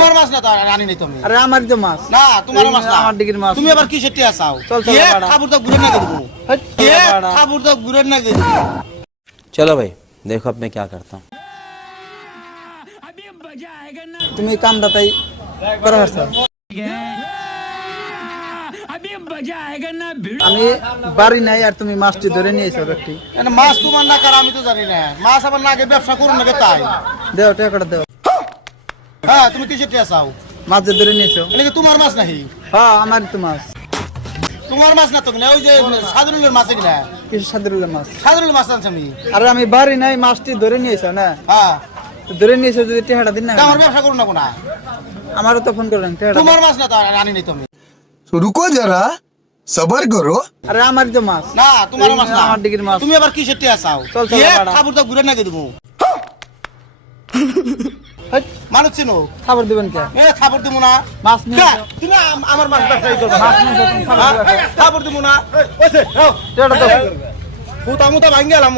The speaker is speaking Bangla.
তোমার মাছ না তো আনি নাই তুমি। আরে আমারই তো মাছ। না তোমার মাছ না, আমার দিকের মাছ। তুমি আবার কি সেটিয়া চাও? চল চল এ বাড়া। খাবুর তো ঘুরে না দেবো, এ খাবুর তো ঘুরে না দেবো। चलो भाई देखो अब मैं क्या करता हूँ। তুমি কামটা তাই করা হচ্ছে। আমি বাড়ি নাই আর তুমি মাছটি ধরে নিয়েছো ব্যক্তি। এনে মাছ তোমার না কার আমি তো জানি না, মাছ আবার নাকে ব্যবসা করুন নাকি তাই। দেও টাকাটা দেও। হ্যাঁ তুমি কি সেটিয়া চাও? মাছ যে ধরে নিয়েছো। এটা কি তোমার মাছ নাকি? হ্যাঁ আমারই তো মাছ। তোমার মাছ না তো কিনা, ওই যে সাদরুলের মাছ কিনা, কিছু সাদরুলের মাছ। সাদরুলের মাছ আনছি আমি। আরে আমি বাড়ি নাই, মাছটি ধরে নিয়েছো না। হ্যাঁ তো ধরে নিয়েছো যদি টেহাটা দিন না। তা আমার ব্যবসা করুন না কোনা। আমারও তো ফোন করলেন টেহাটা। তোমার মাছ না তো আনি নাই তুমি। तो रुको जरा सबर करो। আরে আমারই তো মাছ। না তোমার মাছ না, আমার দিকের মাছ। তুমি আবার কি সেটিয়া চাও? চল চল এ বাড়া। খাবুর তো ঘুরে না দেবো। হেই, মানুষ চিনো, খাবার দিবেন কে? এ খাবার দিব না। মাছ নিয়ে কে? তুমি আমার মাছ ব্যবসায়ী করবে। মাছ নিয়ে এসো, তুমি খাবার দিবে। খাবার দিব না। ওইছে, যাও। টেহাটা দাও। ফুটা মুটা ভাঙ্গে গেলাম।